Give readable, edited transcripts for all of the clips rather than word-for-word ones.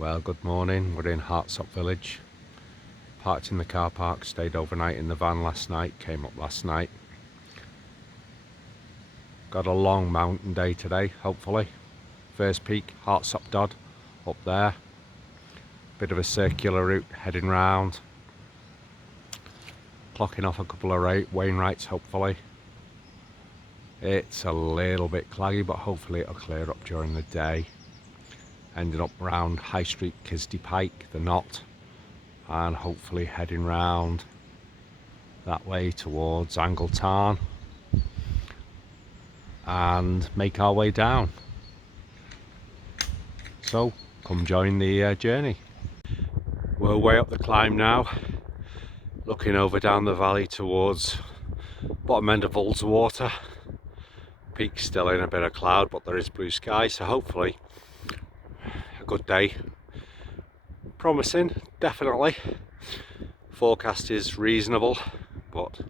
Well, good morning. We're in Hartsop village. Parked in the car park, stayed overnight in the van last night, came up last night. Got a long mountain day today, hopefully. First peak, Hartsop Dod, up there. Bit of a circular route, heading round. Clocking off a couple of Wainwrights, hopefully. It's a little bit claggy, but hopefully it'll clear up during the day. Ending up round High Street, Kisty Pike, the Knot, and hopefully heading round that way towards Angle Tarn and make our way down. So come join the journey. We're way up the climb now, looking over down the valley towards bottom end of Water. Peak's still in a bit of cloud, but there is blue sky, so hopefully a good day. Promising, definitely. Forecast is reasonable, but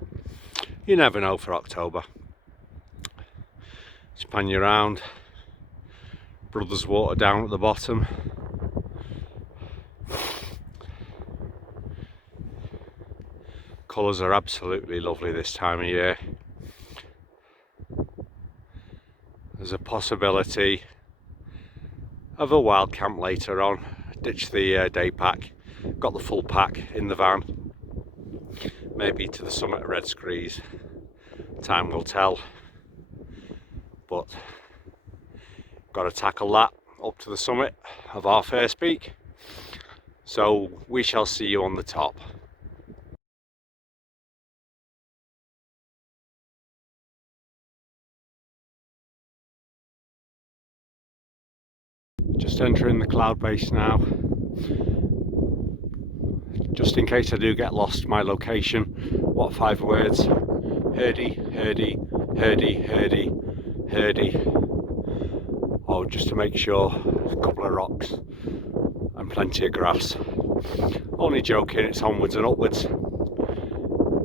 you never know for October. Just pan you around. Brothers Water down at the bottom. Colours are absolutely lovely this time of year. There's a possibility of a Wildcamp later on. Ditch the day pack, got the full pack in the van. Maybe to the summit of Red Screes. Time will tell. But got to tackle that up to the summit of our first peak. So we shall see you on the top. Just entering the cloud base now. Just in case I do get lost, my location. What 5 words? Herdy, herdy, herdy, herdy, herdy. Oh, just to make sure, a couple of rocks and plenty of grass. Only joking, it's onwards and upwards.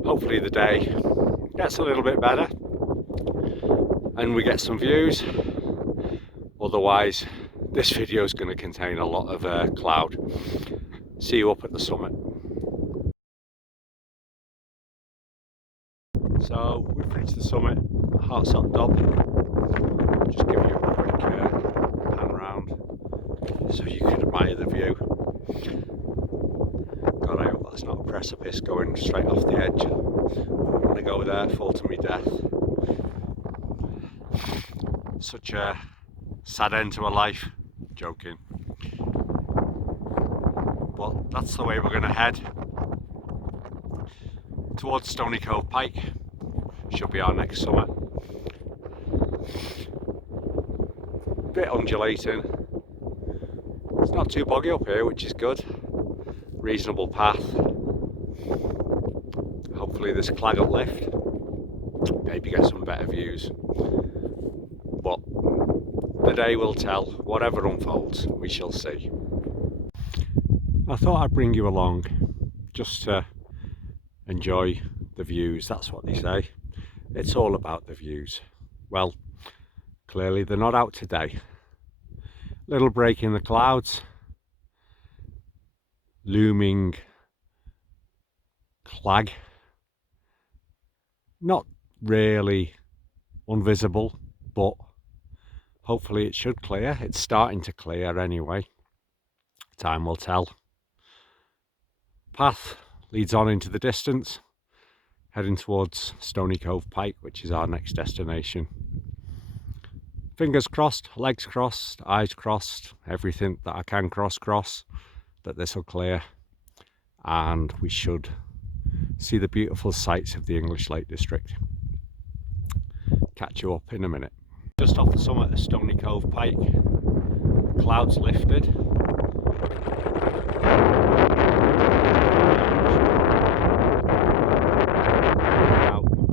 Hopefully the day gets a little bit better and we get some views. Otherwise, this video is going to contain a lot of cloud. See you up at the summit. So we've reached the summit, Hartsop Dod. Just give you a quick pan round so you can admire the view. God, I hope that's not a precipice going straight off the edge. I don't want to go there, fall to me death. Such a sad end to a life. Joking. But that's the way we're going to head towards Stony Cove Pike. Should be our next summit. Bit undulating. It's not too boggy up here, which is good. Reasonable path. Hopefully this clag will lift. Maybe get some better views. But the day will tell. Whatever unfolds, we shall see. I thought I'd bring you along just to enjoy the views. That's what they say. It's all about the views. Well, clearly they're not out today. Little break in the clouds. Looming clag. Not really invisible, but hopefully it should clear. It's starting to clear anyway. Time will tell. Path leads on into the distance, heading towards Stony Cove Pike, which is our next destination. Fingers crossed, legs crossed, eyes crossed, everything that I can cross, that this will clear and we should see the beautiful sights of the English Lake District. Catch you up in a minute. Just off the summit of Stony Cove Pike, clouds lifted.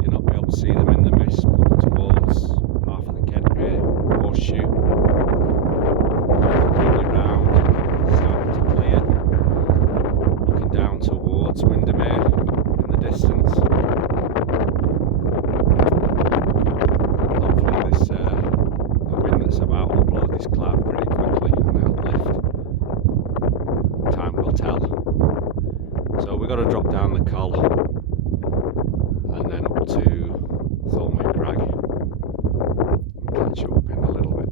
You'll not be able to see them in the mist towards half of the Kent Horseshoe. Continue round, starting to clear. Looking down towards Windermere in the distance. Hopefully the wind that's about will blow this cloud pretty quickly and it'll lift. hotel. So we've got to drop down the Col and then up to Thornwick Crag. I'll catch you up in a little bit.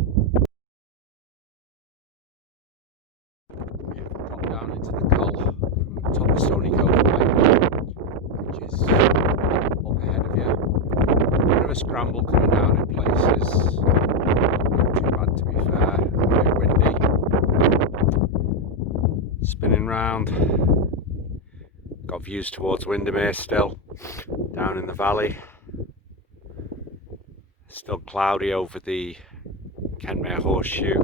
We've dropped down into the Col from the top of Stony Cove Pipe, which is up ahead of you. Bit of a scramble coming down in places, not too bad to be fair, a bit windy. Spinning round, got views towards Windermere still, down in the valley. Still cloudy over the Kentmere Horseshoe,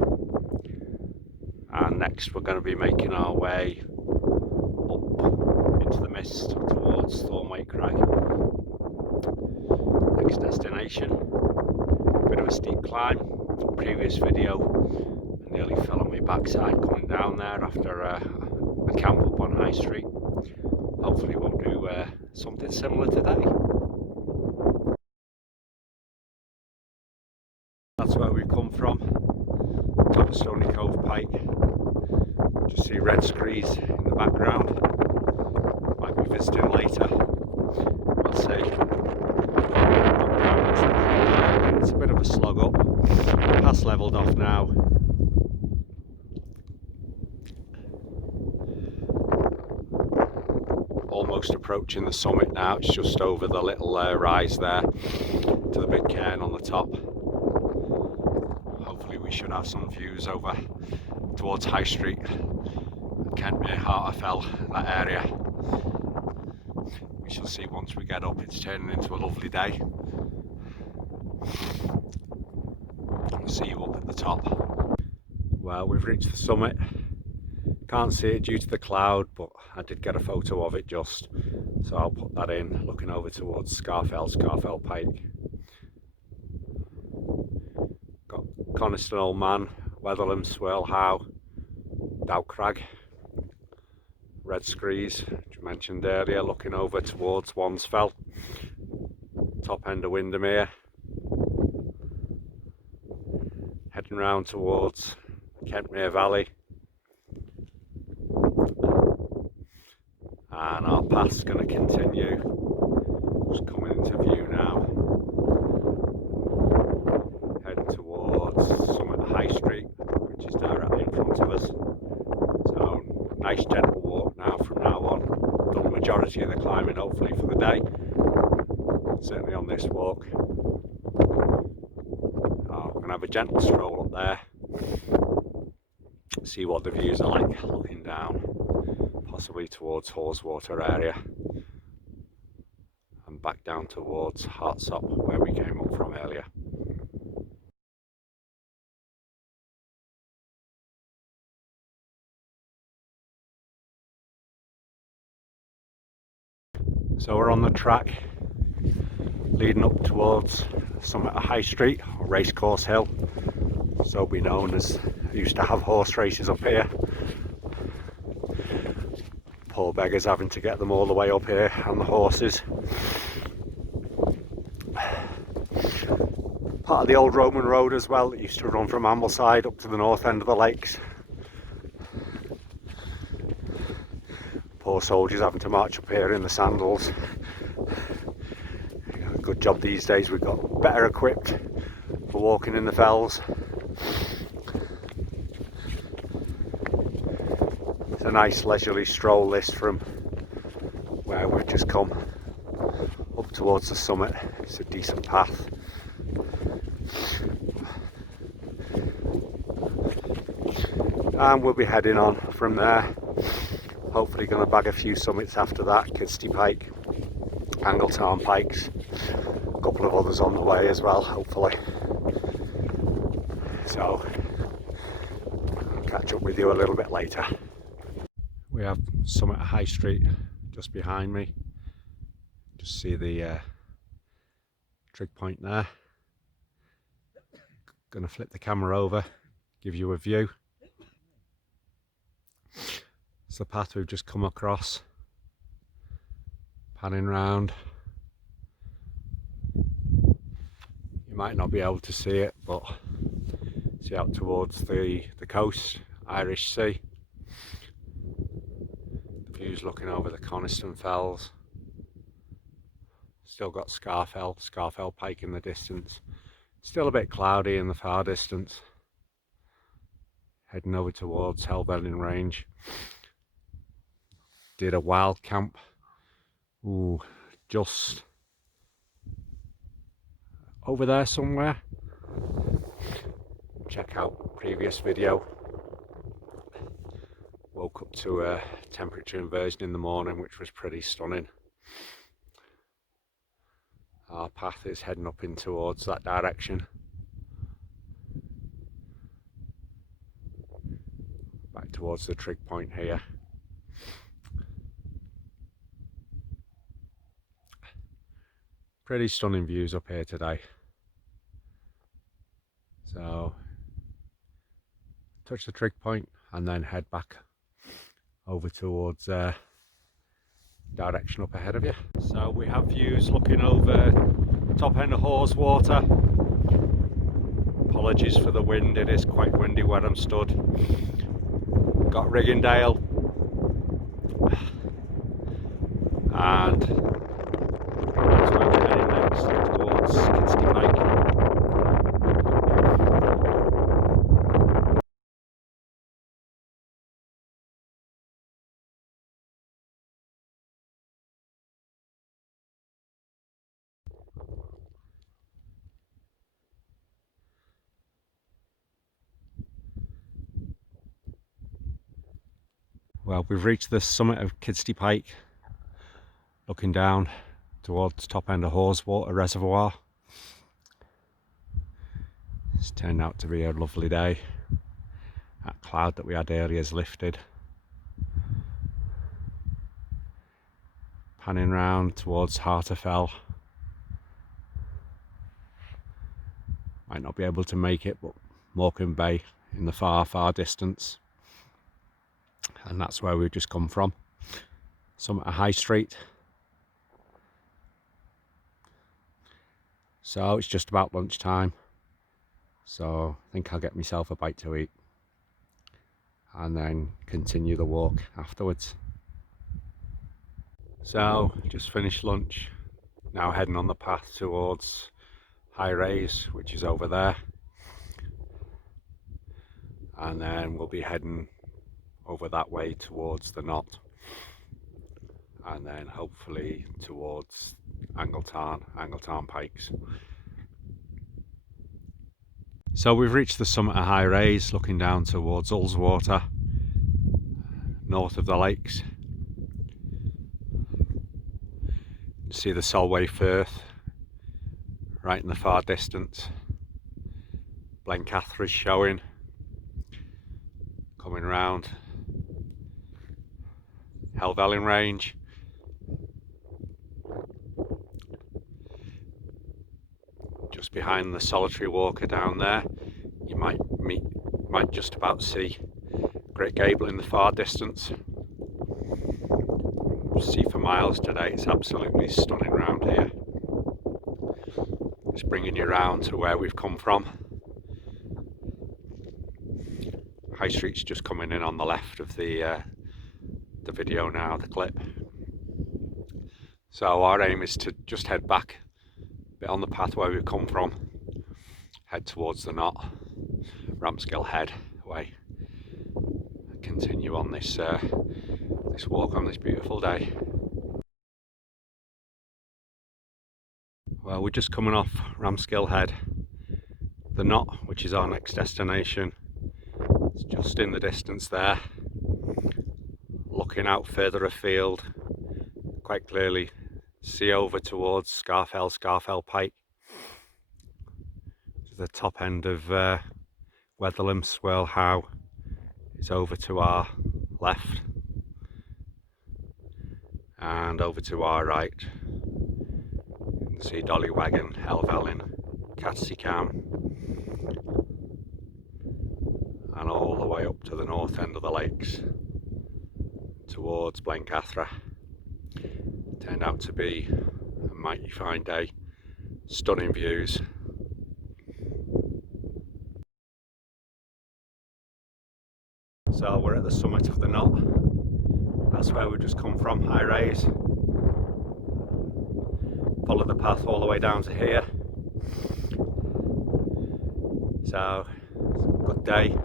and next we're going to be making our way up into the mist towards Thornwick Crag. Next destination. Bit of a steep climb. Previous video I nearly fell on my backside coming down there after a camp up on High Street. Hopefully we'll do something similar today. That's where we've come from, top of Stony Cove Pike. Just see Red Screes in the background. Might be visiting later, we'll see. It's a bit of a slog up. Pass levelled off now. Almost approaching the summit now. It's just over the little rise there to the big cairn on the top. Hopefully we should have some views over towards High Street, Kentmere, Hartsop, that area. We shall see once we get up. It's turning into a lovely day. I'll see you up at the top. Well, we've reached the summit. Can't see it due to the cloud, but I did get a photo of it just, so I'll put that in, looking over towards Scarfell Pike. Got Coniston Old Man, Weatherlam, Swirl Howe, Crag, Red Screes, which I mentioned earlier, looking over towards Wansfell, top end of Windermere, heading round towards Kentmere Valley, and our path's going to continue, just coming into view now, heading towards Summit High Street, which is directly in front of us. So nice gentle walk now from now on. Done the majority of the climbing hopefully for the day, certainly on this walk. I'm going to have a gentle stroll up there, see what the views are like looking down, possibly towards Haweswater area, and back down towards Hartsop where we came up from earlier. So we're on the track leading up towards Summit of High Street, or Racecourse Hill, so be known as. I used to have horse races up here. Poor beggars having to get them all the way up here on the horses. Part of the old Roman road as well that used to run from Ambleside up to the north end of the lakes. Poor soldiers having to march up here in the sandals. Good job these days we've got better equipped for walking in the fells. It's a nice leisurely stroll this from where we've just come up towards the summit. It's a decent path. And we'll be heading on from there. Hopefully going to bag a few summits after that. Kidsty Pike, Angletown Pikes, a couple of others on the way as well, hopefully. So I'll catch up with you a little bit later. We have Summit High Street just behind me. Just see the trig point there. Going to flip the camera over, give you a view. It's the path we've just come across. Panning round. You might not be able to see it, but see out towards the coast, Irish Sea. views looking over the Coniston Fells. Still got Scarfell Pike in the distance. Still a bit cloudy in the far distance. Heading over towards Helvellyn Range. Did a Wildcamp. Ooh, just over there somewhere. Check out previous video. Woke up to a temperature inversion in the morning, which was pretty stunning. Our path is heading up in towards that direction. Back towards the trig point here. Pretty stunning views up here today. So touch the trig point and then head back over towards direction up ahead of you. So we have views looking over top end of Haweswater. Apologies for the wind, it is quite windy where I'm stood. Got Riggindale and that's where we're heading next, towards Kidsty Pike. Well, we've reached the summit of Kidsty Pike, looking down towards top end of Haweswater Reservoir. It's turned out to be a lovely day. That cloud that we had earlier has lifted. Panning round towards Hartsop. Might not be able to make it, but Morecambe Bay in the far distance. And that's where we've just come from. Summit of High Street. So it's just about lunchtime. So I think I'll get myself a bite to eat and then continue the walk afterwards. So just finished lunch. Now heading on the path towards Hei Sei, which is over there. And then we'll be heading over that way towards the knot, and then hopefully towards Angletarn Pikes. So we've reached the summit of Hei Sei, looking down towards Ullswater, north of the lakes. See the Solway Firth right in the far distance. Blencathra is showing, coming round Helvellyn Range. Just behind the solitary walker down there, you might just about see Great Gable in the far distance. See for miles today, it's absolutely stunning round here. Just bringing you round to where we've come from. High Street's just coming in on the left of the video now, the clip. So our aim is to just head back a bit on the path where we've come from, head towards the knot, Ramsgill Head way, continue on this this walk on this beautiful day. Well, we're just coming off Ramsgill Head. The knot, which is our next destination, it's just in the distance there. Looking out further afield, quite clearly see over towards Scarfell Pike. The top end of Wetherlam Swirl Howe is over to our left, and over to our right you can see Dollywagon, Helvellyn, Catsicam, and all the way up to the north end of the lakes towards Blencathra. Turned out to be a mighty fine day, stunning views. So we're at the summit of the knot. As that's where we've just come from, Hei Sei. Follow the path all the way down to here. So, good day.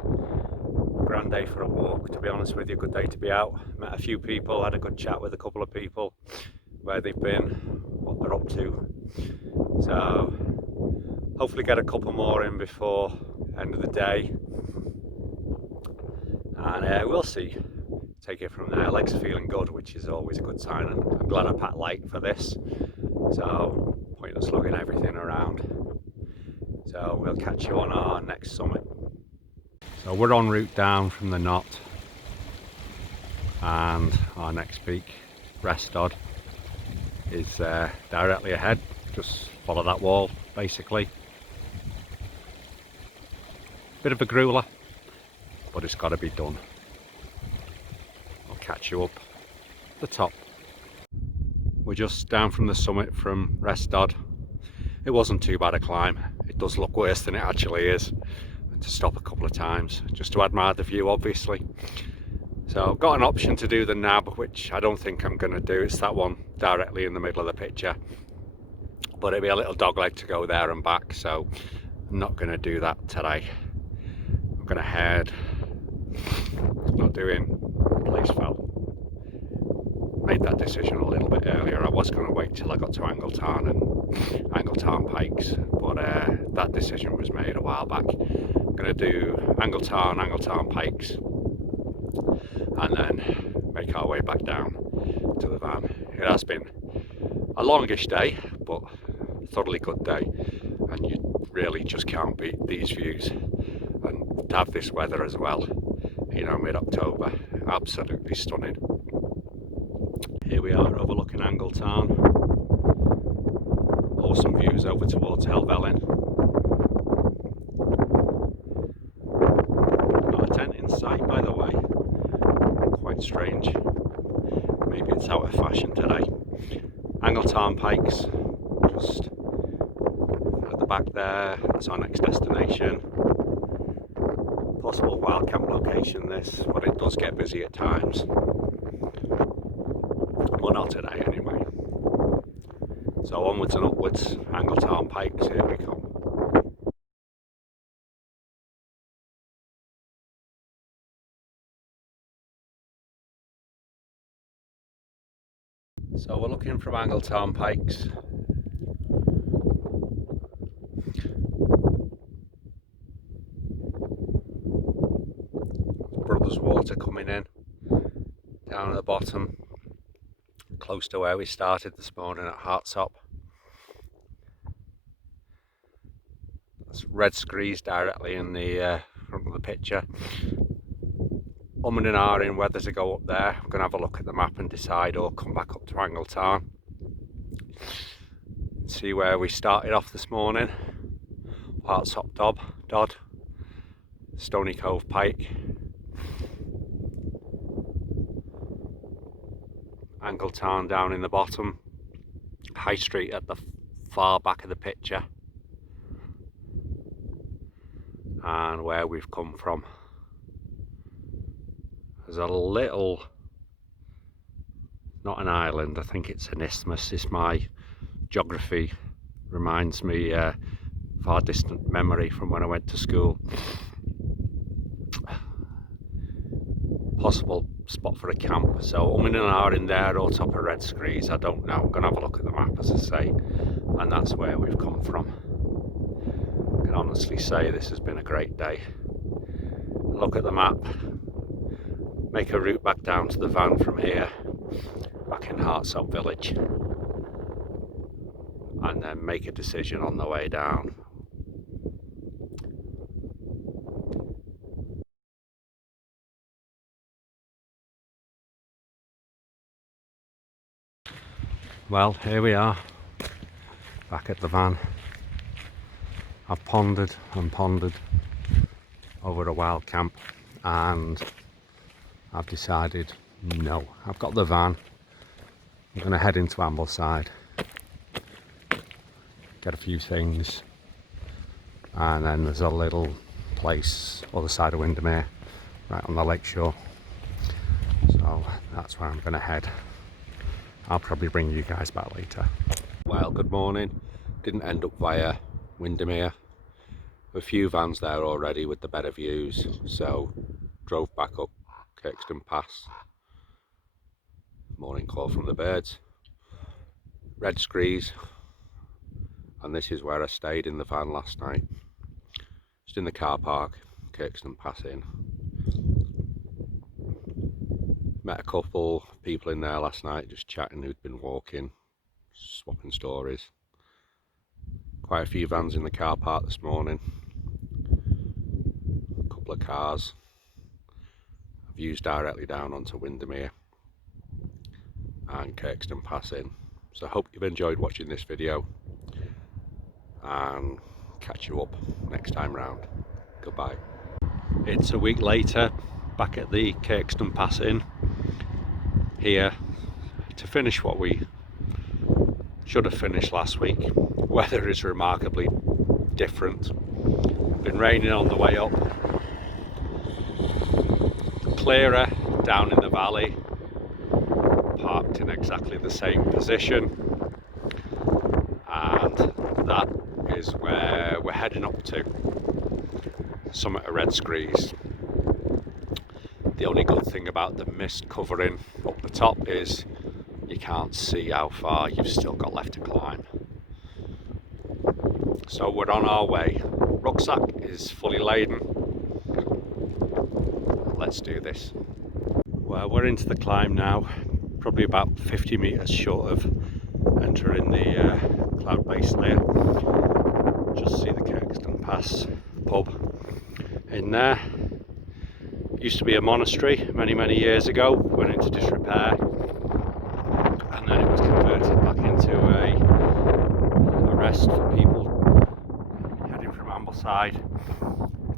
Grand day for a walk, to be honest with you. Good day to be out. Met a few people, had a good chat with a couple of people, where they've been, what they're up to. So hopefully get a couple more in before end of the day, and we'll see. Take it from there. Legs are feeling good, which is always a good sign, and I'm glad I packed light for this, so pointless lugging everything around. So we'll catch you on our next summit. So we're en route down from the knot, and our next peak, Restod, is directly ahead. Just follow that wall, basically. Bit of a grueler, but it's got to be done. I'll catch you up at the top. We're just down from the summit from Restod. It wasn't too bad a climb. It does look worse than it actually is. I had to stop a couple of times just to admire the view, obviously. So got an option to do the nab, which I don't think I'm going to do. It's that one directly in the middle of the picture, but it'll be a little dog leg to go there and back, so I'm not going to do that today. I'm going to head, not doing Placefell. Made that decision a little bit earlier. I was going to wait till I got to Angletarn and Angletarn Pikes, but that decision was made a while back. I'm going to do Angletarn Pikes, and then make our way back down to the van. It has been a longish day, but thoroughly good day, and you really just can't beat these views. And to have this weather as well, you know, mid-October, absolutely stunning. Here we are overlooking Angletarn. Awesome views over towards Helvellyn. Not a tent in sight, by the way. Quite strange. Maybe it's out of fashion today. Angletarn Pikes, just at the back there. That's our next destination. Possible Wildcamp location this, but it does get busy at times. Well, not today anyway. So onwards and upwards, Angletarn Pikes, here we come. So we're looking from Angletarn Pikes. Brothers Water coming in, down at the bottom, close to where we started this morning at Hartsop. That's Red Screes directly in the front of the picture. And ahhing whether to go up there. I'm going to have a look at the map and decide, or come back up to Angletarn. See where we started off this morning. Hartsop Dod, Stony Cove Pike, Angletarn down in the bottom, High Street at the far back of the picture, and where we've come from. There's a little, not an island, I think it's an isthmus. It's my geography reminds me far distant memory from when I went to school. Possible spot for a camp. So and ahhing there, or top of Red Screes, I don't know. I'm going to have a look at the map, as I say, and that's where we've come from. I can honestly say this has been a great day. Look at the map, make a route back down to the van from here, back in Hartsop village, and then make a decision on the way down. Well, here we are, back at the van. I've pondered and pondered over a Wildcamp, and I've decided no. I've got the van. I'm going to head into Ambleside, get a few things, and then there's a little place other side of Windermere, right on the lake shore. So that's where I'm going to head. I'll probably bring you guys back later. Well, good morning. Didn't end up via Windermere. A few vans there already with the better views, so drove back up Kirkstone Pass. Morning call from the birds. Red Screes, and this is where I stayed in the van last night. Just in the car park, Kirkstone Pass Inn. Met a couple people in there last night just chatting who'd been walking, swapping stories. Quite a few vans in the car park this morning. A couple of cars. Views directly down onto Windermere and Kirkstone Pass Inn. So I hope you've enjoyed watching this video, and catch you up next time round. Goodbye. It's a week later, back at the Kirkstone Pass Inn, here to finish what we should have finished last week. Weather is remarkably different. Been raining on the way up, clearer down in the valley, parked in exactly the same position, and that is where we're heading up to, summit of Red Screes. The only good thing about the mist covering up the top is you can't see how far you've still got left to climb. So we're on our way. Rucksack is fully laden. Let's do this. Well, we're into the climb now, probably about 50 metres short of entering the cloud base layer. Just see the Kirkstone Pass pub in there. Used to be a monastery many years ago, went into disrepair, and then it was converted back into a rest for people heading from Ambleside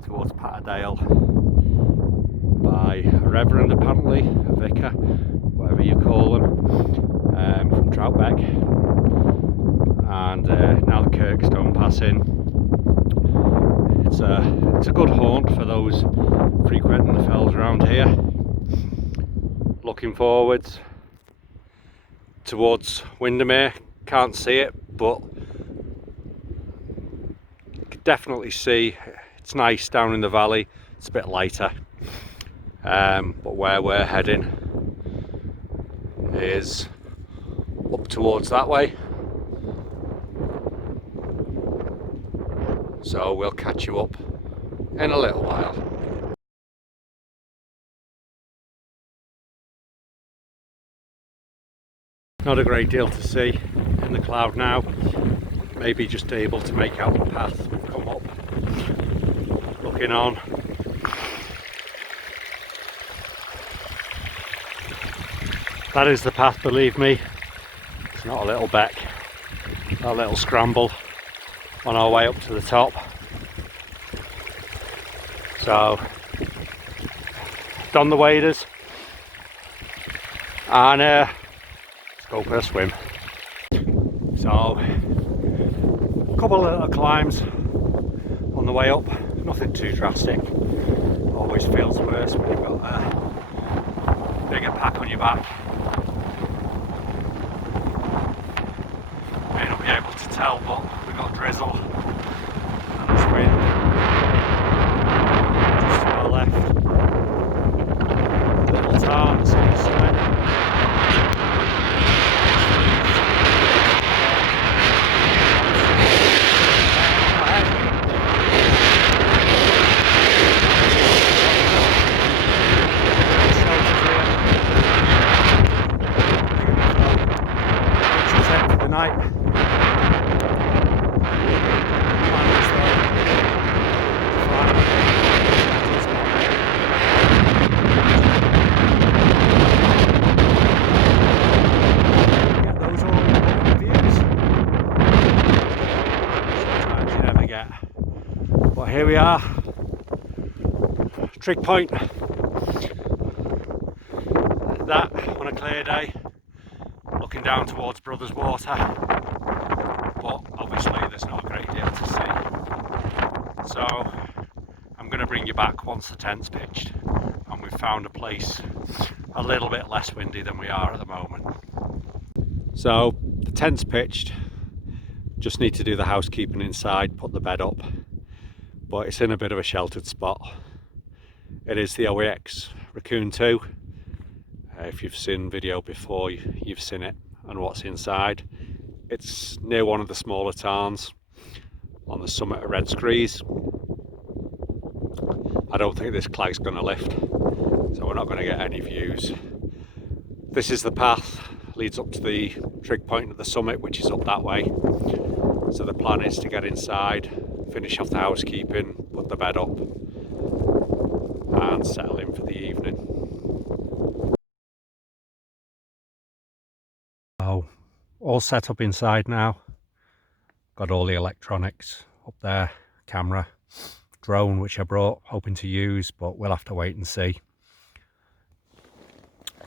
towards Patterdale by a reverend, apparently, a vicar, whatever you call them, from Troutbeck. And now the Kirkstone Pass Inn. It's a good haunt for those frequenting the fells around here. Looking forwards towards Windermere. Can't see it, but you can definitely see it's nice down in the valley. It's a bit lighter, but where we're heading is up towards that way. So we'll catch you up in a little while. Not a great deal to see in the cloud now. Maybe just able to make out the path we've come up. Looking on. That is the path, believe me. It's not a little beck, a little scramble on our way up to the top. So, done the waders, and let's go for a swim. So, a couple of little climbs on the way up, nothing too drastic. Always feels worse when you've got a bigger pack on your back. May not be able to tell, but we've got drizzle and there's wind just to our left. Little tarns on the summit. Night. Get those all views. Sometimes you never get. But here we are. Trig Point. That on a clear day. Looking down towards Brothers Water, but obviously there's not a great deal to see. So I'm going to bring you back once the tent's pitched and we've found a place a little bit less windy than we are at the moment. So the tent's pitched, just need to do the housekeeping inside, put the bed up, but it's in a bit of a sheltered spot. It is the OEX Raccoon 2. If you've seen video before, you've seen it and what's inside. It's near one of the smaller towns on the summit of Red Screes. I don't think this clag's going to lift, so we're not going to get any views. This is the path, leads up to the trig point at the summit, which is up that way. So the plan is to get inside, finish off the housekeeping, put the bed up and settle in for the evening. So all set up inside now. Got all the electronics up there, camera, drone which I brought, hoping to use, but we'll have to wait and see.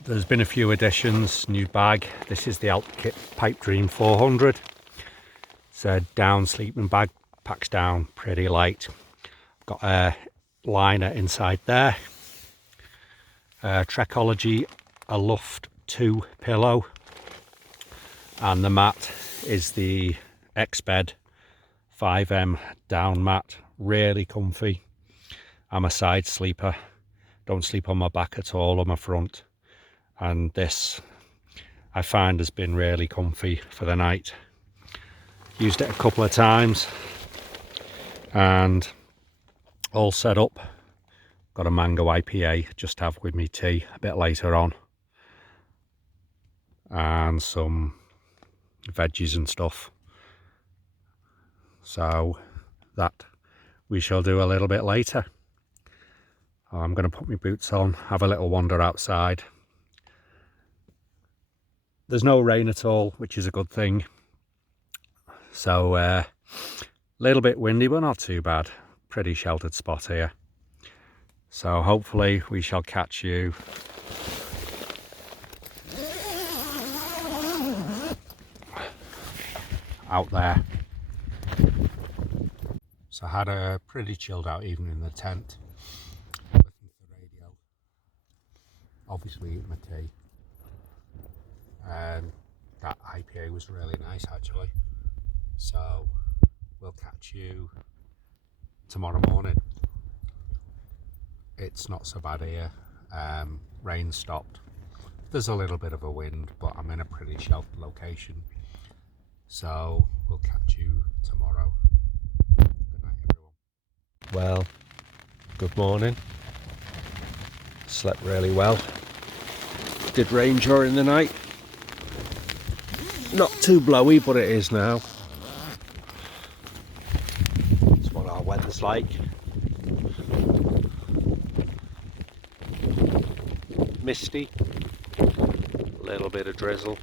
There's been a few additions, new bag. This is the Alpkit Pipe Dream 400. It's a down sleeping bag, packs down pretty light. Got a liner inside there. Trekology, a Luft 2 pillow. And the mat is the X-Bed 5M down mat. Really comfy. I'm a side sleeper, don't sleep on my back at all, on my front, and this I find has been really comfy for the night. Used it a couple of times and all set up. Got a mango IPA just to have with me tea a bit later on, and some veggies and stuff, so that we shall do a little bit later. I'm going to put my boots on, have a little wander outside. There's no rain at all, which is a good thing. So a little bit windy, but not too bad. Pretty sheltered spot here. So hopefully we shall catch you out there. So I had a pretty chilled out evening in the tent. Listening to the radio. Obviously eating my tea. That IPA was really nice actually. So we'll catch you tomorrow morning. It's not so bad here. Rain stopped. There's a little bit of a wind, but I'm in a pretty sheltered location. So we'll catch you tomorrow. Well, good morning. Slept really well. Did rain during the night. Not too blowy, but it is now. That's what our weather's like. Misty. A little bit of drizzle.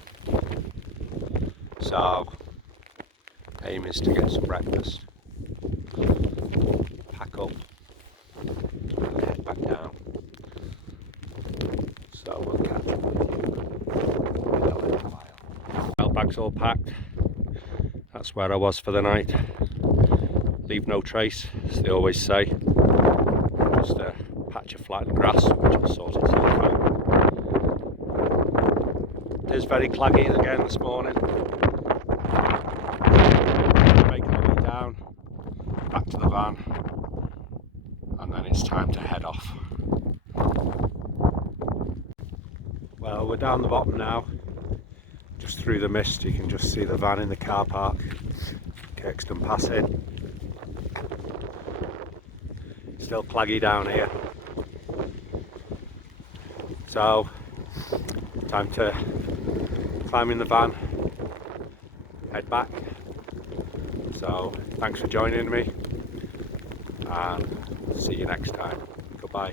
So, aim is to get some breakfast. Pack up and head back down. So we'll catch up with you in a little while. Well, bag's all packed. That's where I was for the night. Leave no trace, as they always say. Just a patch of flattened grass, which will sort itself out. It is very claggy again this morning. Making our way down, back to the van, and then it's time to head off. Well, we're down the bottom now, just through the mist. You can just see the van in the car park, Kirkston passing. Still claggy down here, so time to climb in the van, head back. So thanks for joining me, and see you next time. Goodbye.